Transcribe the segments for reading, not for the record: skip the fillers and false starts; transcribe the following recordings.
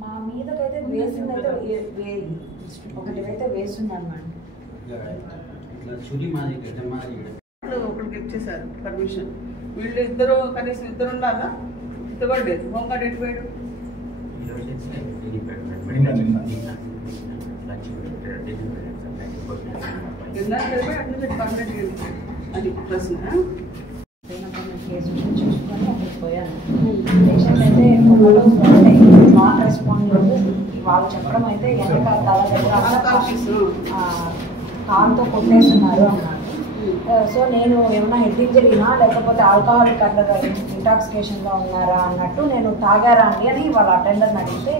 మా మీదకైతే వేసిందైతే ఒకటికైతే వేసిందన్నమాట. ఒకరికి ఇచ్చేసారు పర్మిషన్. వీళ్ళు ఇద్దరు కనీసం ఇద్దరు ఉండాలా? ఇద్దరు లేదు. హోంగార్డ్ ఎటు పోయాడు? అది ప్రశ్న. చూసుకొని అక్కడికి పోయాను. పేషెంట్ అయితే ఒకళ్ళు నాట్ రెస్పాండ్ వాళ్ళు చెప్పడం అయితే వెనక తల దగ్గర కారుతో కొట్టేస్తున్నారు అన్నారు. సో నేను ఏమైనా హెడ్ ఇంజరీనా లేకపోతే ఆల్కహాలిక్ అండర్ ఇంటాక్సికేషన్గా ఉన్నారా అన్నట్టు నేను తాగారా అండి అని వాళ్ళ అటెండర్ని అడిగితే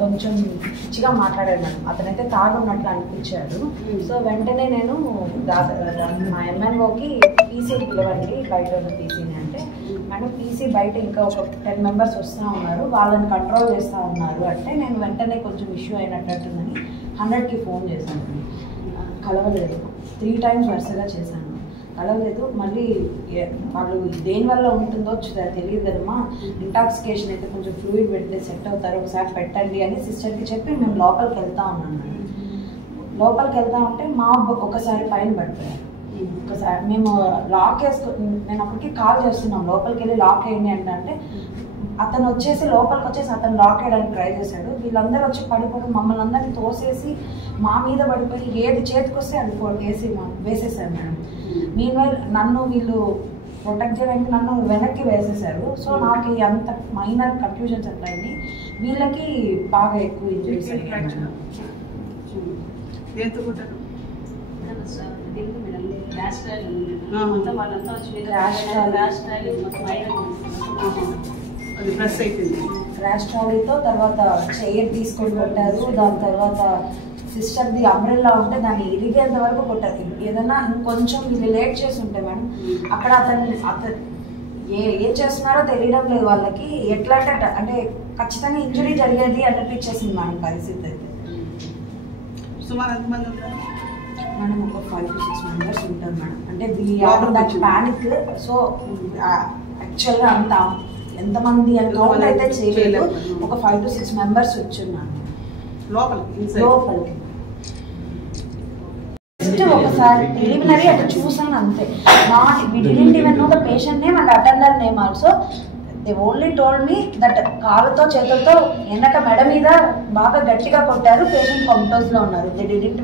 కొంచెం పిచ్చిగా మాట్లాడాడు మేడం. అతనైతే తాగున్నట్లు అనిపించాడు. సో వెంటనే నేను మా ఎంఎన్ఓకి పీసీ పిలవండి, బయట ఉన్న పీసీని అంటే మేడం పీసీ బయట ఇంకా ఒక 10 మెంబర్స్ వస్తూ ఉన్నారు, వాళ్ళని కంట్రోల్ చేస్తూ ఉన్నారు అంటే నేను వెంటనే కొంచెం ఇష్యూ అయినట్టుందని 100కి ఫోన్ చేశాను. కలవలేదు. 3 టైమ్స్ వరుసగా చేశాను, కలవలేదు. మళ్ళీ వాళ్ళు దేనివల్ల ఉంటుందో తెలియదు కదమ్మా, ఇంటాక్సికేషన్ అయితే కొంచెం ఫ్లూయిడ్ పెడితే సెట్ అవుతారు, ఒకసారి పెట్టండి అని సిస్టర్కి చెప్పి మేము లోపలికి వెళ్తా ఉన్నాను. లోపలికి వెళ్తా ఉంటే మా ఒకసారి పైన పడిపోయారు. ఒకసారి మేము లాక్ నేను అప్పటికి కాల్ చేస్తున్నాం, లోపలికి వెళ్ళి లాక్ వేయండి అంటే అతను వచ్చేసి లోపలికి వచ్చేసి అతను లాక్ వేయడానికి ట్రై చేశాడు. వీళ్ళందరూ వచ్చి పడిపోయి మమ్మల్ని అందరినీ తోసేసి మా మీద పడిపోయి ఏది చేతికి వస్తే అది వేసేసారు మేడం. మీన్వైల్ నన్ను వీళ్ళు ప్రొటెక్ట్ చేయడానికి నన్ను వెనక్కి వేసేసారు. సో నాకు అంత మైనర్ కన్ఫ్యూజన్స్ ఉంటాయి, వీళ్ళకి బాగా ఎక్కువ ఇంజరీస్ అయ్యాయి. ర్యాష్ ట్రాలీతో తర్వాత చైర్ తీసుకొని కొట్టారు. దాని తర్వాత సిస్టర్ది అంబ్రెల్లా ఉంటే దాన్ని ఇరిగేంత వరకు కొట్టారు. ఏదన్నా ఇంకొంచెం వీళ్ళు లేట్ చేసి ఉంటే మేడం అక్కడ అతను ఏం చేస్తున్నారో తెలియడం లేదు వాళ్ళకి. ఎట్లా అంటే ఖచ్చితంగా ఇంజరీ జరిగేది అనిపించేసింది మేడం పరిస్థితి అయితే. సుమారు ఎంతమంది ఉంటారు మేడం? ఒక 5 to 6 మెంబర్స్ ఉంటారు మేడం. అంటే దట్ ప్యానిక్. సో యాక్చువల్గా అంత ఎంతమంది అని కౌంట్ అయితే చేయలేదు. ఒక 5 to 6 మెంబర్స్ వచ్చున్నాను లోపలికి. జస్ట్ ఒకసారి ప్రిలిమినరీ అట్లా చూసాను అంతే. Not we didn't even know the patient name and attender name also. They only told me that కాళ్ళతో చేతులతో వెనక మెడ మీద బాగా గట్టిగా కొట్టారు, పేషెంట్ కాంటోస్లో ఉన్నారు. దే డిడ్ంట్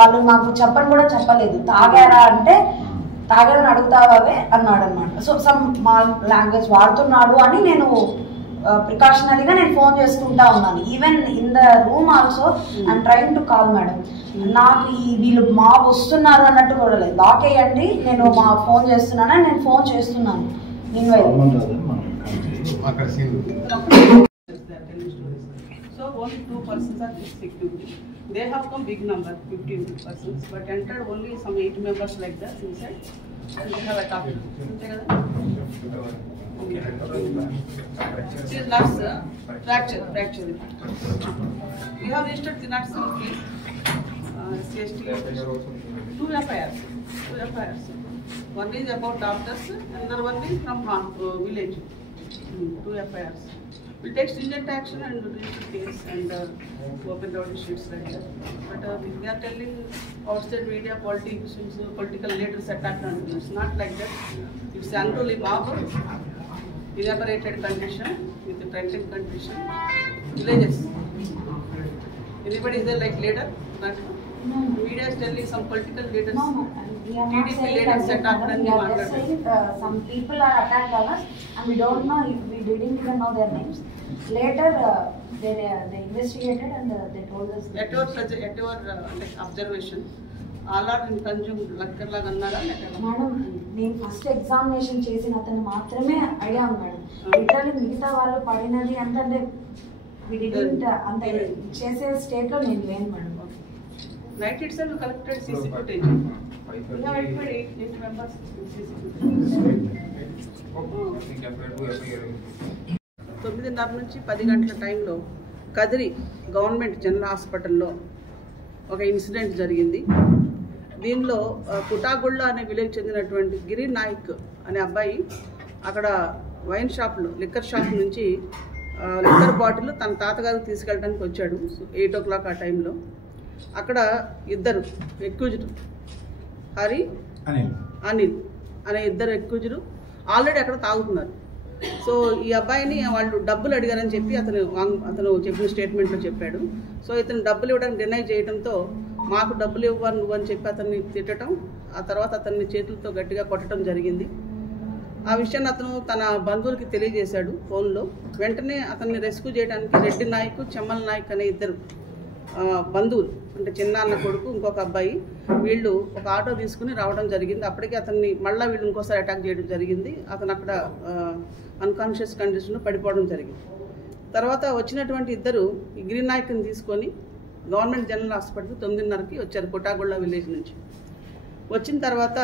వాళ్ళు నాకు చెప్పని కూడా చెప్పలేదు. తాగారా అంటే తాగారని అడుగుతావే అన్నాడు అనమాట. సో సమ్ మా లాంగ్వేజ్ వాడుతున్నాడు అని నేను ప్రికాషనరీగా నేను ఫోన్ చేసుకుంటా ఉన్నాను. Even in the room also I'm trying to call madam. నాకు వీళ్ళు మా వస్తున్నారు అన్నట్టు కూడా లేదు. లాక్ వేయండి, నేను మా ఫోన్ చేస్తున్నాను, నేను ఫోన్ చేస్తున్నాను. నేను So only 2 persons are security. They have come big number, 15 persons, but entered only some 8 members like that inside, and they have attacked. She is last fracture. We have registered the nuts case. CST 2 FIRs. One is about doctors, another one is from village. 2 FIRs. We take stringent action and register case and open the sheets like that. But we are telling outside media, politicians, political leaders attack on it. It's not like that. It's unruly mob, elaborated condition with the threatened condition. Villages. Anybody is there like leader? Not. No. Media is telling some political leaders. No. We are not saying leaders attacked and we are just saying some people are attacked on us and we don't know, if we didn't even know their names. Later they investigated and they told us. At your observation, all are in conjunct lakkar annara madam. నేను first examination చేసిన అతను మాత్రమే అడిగాను madam. Literally మిగతా వాళ్ళు పడినది అంటే we didn't అంత చేసే స్టేట్లో నేను లేను madam. Night itself collected CC footage. We have admitted 8 members CC footage. 9:30 నుంచి 10 గంటల టైంలో కదిరి గవర్నమెంట్ జనరల్ హాస్పిటల్లో ఒక ఇన్సిడెంట్ జరిగింది. దీనిలో కుటాగుళ్ళ అనే విలేజ్ చెందినటువంటి గిరి నాయక్ అనే అబ్బాయి అక్కడ వైన్ షాప్లో లిక్కర్ షాప్ నుంచి లిక్కర్ బాటిల్ తన తాతగారికి తీసుకెళ్ళడానికి వచ్చాడు 8 o'clock ఆ టైంలో. అక్కడ ఇద్దరు ఎక్యూజ్డ్ హరి అనిల్ అనే ఇద్దరు ఎక్యూజ్డ్ ఆల్రెడీ అక్కడ తాగుతున్నారు. సో ఈ అబ్బాయిని వాళ్ళు డబ్బులు అడిగారని చెప్పి అతను చెప్పిన స్టేట్మెంట్లో చెప్పాడు. సో ఇతను డబ్బులు ఇవ్వడానికి డినై చేయడంతో మాకు డబ్బులు ఇవ్వాలి నువ్వు అని చెప్పి అతన్ని తిట్టడం, ఆ తర్వాత అతన్ని చేతులతో గట్టిగా కొట్టడం జరిగింది. ఆ విషయాన్ని అతను తన బంధువులకి తెలియజేశాడు ఫోన్లో. వెంటనే అతన్ని రెస్క్యూ చేయడానికి రెడ్డి నాయక్, చెమ్మల్ నాయక్ అనే ఇద్దరు బంధువులు, అంటే చిన్నాన్న కొడుకు ఇంకొక అబ్బాయి, వీళ్ళు ఒక ఆటో తీసుకుని రావడం జరిగింది. అప్పటికే అతన్ని మళ్ళీ వీళ్ళు ఇంకోసారి అటాక్ చేయడం జరిగింది. అతను అక్కడ అన్కాన్షియస్ కండిషన్లో పడిపోవడం జరిగింది. తర్వాత వచ్చినటువంటి ఇద్దరు ఈ గ్రీన్ నాయక్ని తీసుకొని గవర్నమెంట్ జనరల్ హాస్పిటల్ 9:30కి వచ్చారు కుటాగుళ్ళ విలేజ్ నుంచి. వచ్చిన తర్వాత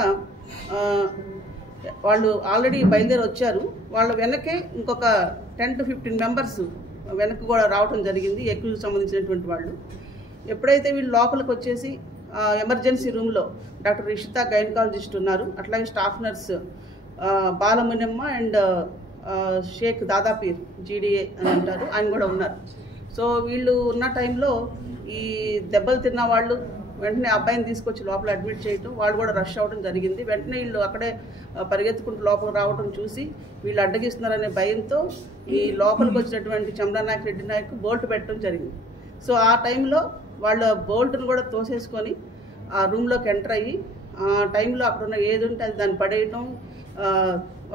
వాళ్ళు ఆల్రెడీ బయలుదేరి వచ్చారు. వాళ్ళ వెనకే ఇంకొక 10 to 15 మెంబర్స్ వెనక్కి కూడా రావడం జరిగింది, ఎక్కువ సంబంధించినటువంటి వాళ్ళు. ఎప్పుడైతే వీళ్ళు లోపలికి వచ్చేసి ఎమర్జెన్సీ రూమ్లో డాక్టర్ రిషిత గైనకాలజిస్ట్ ఉన్నారు, అట్లాగే staff nurse Balamunamma and Shaik Dadapeer GDA అని అంటారు, ఆయన కూడా ఉన్నారు. సో వీళ్ళు ఉన్న టైంలో ఈ దెబ్బలు తిన్న వాళ్ళు వెంటనే అబ్బాయిని తీసుకొచ్చి లోపల అడ్మిట్ చేయటం, వాళ్ళు కూడా రష్ అవ్వడం జరిగింది. వెంటనే వీళ్ళు అక్కడే పరిగెత్తుకుంటూ లోపలికి రావడం చూసి వీళ్ళు అడ్డగిస్తున్నారనే భయంతో ఈ లోపలికి వచ్చినటువంటి చంద్ర నాయక్, రెడ్డి నాయక్ బోల్ట్ పెట్టడం జరిగింది. సో ఆ టైంలో వాళ్ళ బోల్ట్ను కూడా తోసేసుకొని ఆ రూమ్లోకి ఎంటర్ అయ్యి ఆ టైంలో అక్కడ ఉన్న ఏది ఉంటే అది దాన్ని పడేయటం,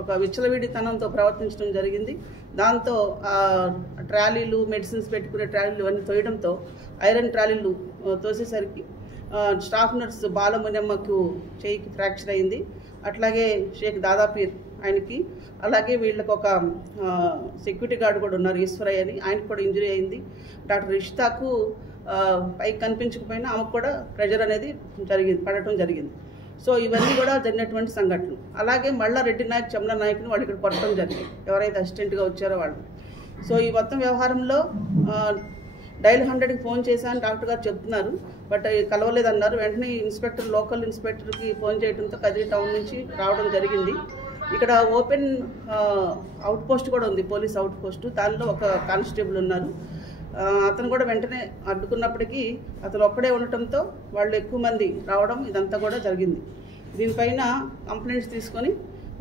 ఒక విచ్చలవిడితనంతో ప్రవర్తించడం జరిగింది. దాంతో ట్రాలీలు, మెడిసిన్స్ పెట్టుకునే ట్రాలీలు ఇవన్నీ తోయడంతో ఐరన్ ట్రాలీలు తోసేసరికి స్టాఫ్ నర్స్ బాలమునమ్మకు చేయికి ఫ్రాక్చర్ అయింది. అట్లాగే షేక్ దాదాపీర్ ఆయనకి, అలాగే వీళ్ళకి ఒక సెక్యూరిటీ గార్డు కూడా ఉన్నారు ఈశ్వరయ్య అని, ఆయనకు కూడా ఇంజరీ అయింది. డాక్టర్ రిషితాకు పైకి కనిపించకపోయినా ఆమెకు కూడా ప్రెషర్ అనేది పడటం జరిగింది. సో ఇవన్నీ కూడా జరిగినటువంటి సంఘటనలు. అలాగే మళ్ళీ రెడ్డి నాయక్, చమ్ల నాయక్ని వాళ్ళు ఇక్కడ కొట్టడం జరిగింది, ఎవరైతే అసిస్టెంట్గా వచ్చారో వాళ్ళు. సో ఈ మొత్తం వ్యవహారంలో డైల్ 100కి ఫోన్ చేశాను డాక్టర్ గారు చెప్తున్నారు, బట్ కలవలేదన్నారు. వెంటనే లోకల్ ఇన్స్పెక్టర్కి ఫోన్ చేయడంతో కదిరి టౌన్ నుంచి రావడం జరిగింది. ఇక్కడ ఓపెన్ అవుట్ పోస్ట్ కూడా ఉంది, పోలీస్ అవుట్ పోస్ట్, దానిలో ఒక కానిస్టేబుల్ ఉన్నారు. అతను కూడా వెంటనే అడ్డుకున్నప్పటికీ అతను ఒక్కడే ఉండటంతో వాళ్ళు ఎక్కువ మంది రావడం ఇదంతా కూడా జరిగింది. దీనిపైన కంప్లైంట్స్ తీసుకొని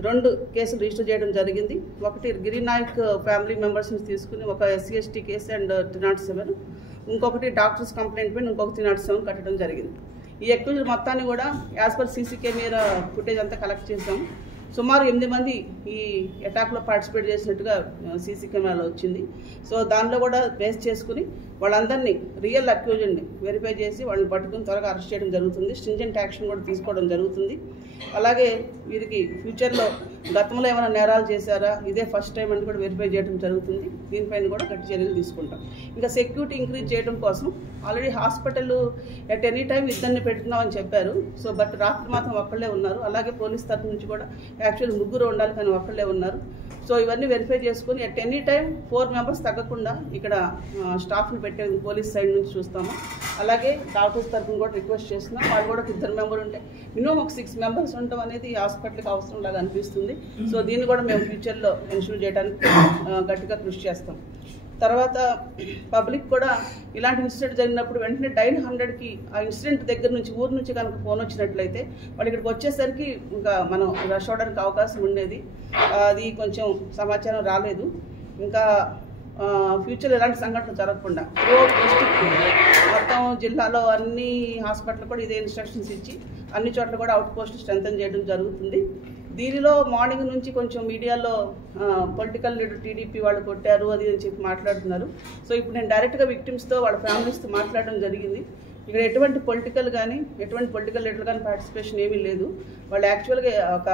2 కేసులు రిజిస్టర్ చేయడం జరిగింది. ఒకటి గిరి నాయక్ ఫ్యామిలీ మెంబర్స్ని తీసుకుని ఒక SC/ST కేసు అండ్ 307, ఇంకొకటి డాక్టర్స్ కంప్లైంట్ పైన ఇంకొక 307 కట్టడం జరిగింది. ఈ అక్యూజ్డ్ మొత్తాన్ని కూడా as per CC camera footage అంతా కలెక్ట్ చేసాం. సుమారు 8 మంది ఈ అటాక్లో పార్టిసిపేట్ చేసినట్టుగా CC కెమెరాలో వచ్చింది. సో దానిలో కూడా బేస్ చేసుకుని వాళ్ళందరినీ రియల్ అక్యూజ్డ్ని వెరిఫై చేసి వాళ్ళని పట్టుకుని త్వరగా అరెస్ట్ చేయడం జరుగుతుంది. స్ట్రింజెంట్ యాక్షన్ కూడా తీసుకోవడం జరుగుతుంది. అలాగే వీరికి ఫ్యూచర్లో గతంలో ఏమైనా నేరాలు చేశారా, ఇదే ఫస్ట్ టైం అని కూడా వెరిఫై చేయడం జరుగుతుంది. దీనిపైన కూడా గట్టి చర్యలు తీసుకుంటాం. ఇంకా సెక్యూరిటీ ఇంక్రీజ్ చేయడం కోసం already hospital at any time ఇద్దరిని పెడుతున్నామని చెప్పారు. సో బట్ రాత్రి మాత్రం ఒక్కళ్ళే ఉన్నారు. అలాగే పోలీస్ తరఫు నుంచి కూడా యాక్చువల్ 3 ఉండాలి కానీ ఒక్కళ్ళే ఉన్నారు. సో ఇవన్నీ వెరిఫై చేసుకుని ఎట్ ఎనీ టైం 4 మెంబర్స్ తగ్గకుండా ఇక్కడ స్టాఫ్ని పెట్టే పోలీస్ సైడ్ నుంచి చూస్తాము. అలాగే డాక్టర్స్ తరఫున కూడా రిక్వెస్ట్ చేస్తున్నాం, వాళ్ళు కూడా 2 మెంబర్ ఉంటే మినిమం ఒక 6 మెంబర్స్ ఉండటం అనేది హాస్పిటల్కి అవసరం లాగా అనిపిస్తుంది. సో దీన్ని కూడా మేము ఫ్యూచర్లో ఎన్ష్యూర్ చేయడానికి గట్టిగా కృషి చేస్తాం. తర్వాత పబ్లిక్ కూడా ఇలాంటి ఇన్సిడెంట్ జరిగినప్పుడు వెంటనే డైల్ 100కి ఆ ఇన్సిడెంట్ దగ్గర నుంచి ఊరు నుంచి కనుక ఫోన్ వచ్చినట్లయితే వాళ్ళు ఇక్కడికి వచ్చేసరికి ఇంకా మనం రష్ అవడానికి అవకాశం ఉండేది. అది కొంచెం సమాచారం రాలేదు. ఇంకా ఫ్యూచర్లో ఎలాంటి సంఘటనలు జరగకుండా డిస్ట్రిక్ట్ మొత్తం జిల్లాలో అన్ని హాస్పిటల్ కూడా ఇదే ఇన్స్ట్రక్షన్స్ ఇచ్చి అన్ని చోట్ల కూడా అవుట్ పోస్ట్ స్ట్రెంథన్ చేయడం జరుగుతుంది. దీనిలో మార్నింగ్ నుంచి కొంచెం మీడియాలో పొలిటికల్ లీడర్ టీడీపీ వాళ్ళు కొట్టారు అది అని చెప్పి మాట్లాడుతున్నారు. సో ఇప్పుడు నేను డైరెక్ట్గా విక్టిమ్స్తో వాళ్ళ ఫ్యామిలీస్తో మాట్లాడడం జరిగింది. ఇక్కడ ఎటువంటి పొలిటికల్ లీడర్ కానీ పార్టిసిపేషన్ ఏమీ లేదు. వాళ్ళు యాక్చువల్గా ఒక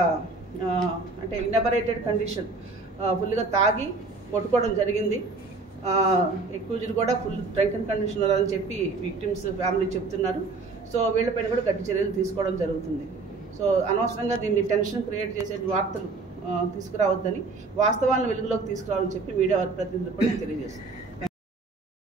అంటే ఇన్ఎబరేటెడ్ కండిషన్ ఫుల్గా తాగి కొట్టుకోవడం జరిగింది. ఎక్యూజ్డ్ కూడా ఫుల్ డ్రంకెన్ కండిషన్ అని చెప్పి విక్టిమ్స్ ఫ్యామిలీ చెప్తున్నారు. సో వీళ్ళపైన కూడా గట్టి చర్యలు తీసుకోవడం జరుగుతుంది. సో అనవసరంగా దీన్ని టెన్షన్ క్రియేట్ చేసే వార్తలు తీసుకురావద్దని, వాస్తవాలను వెలుగులోకి తీసుకురావాలని చెప్పి మీడియా ప్రతినిధులు కూడా తెలియజేస్తారు.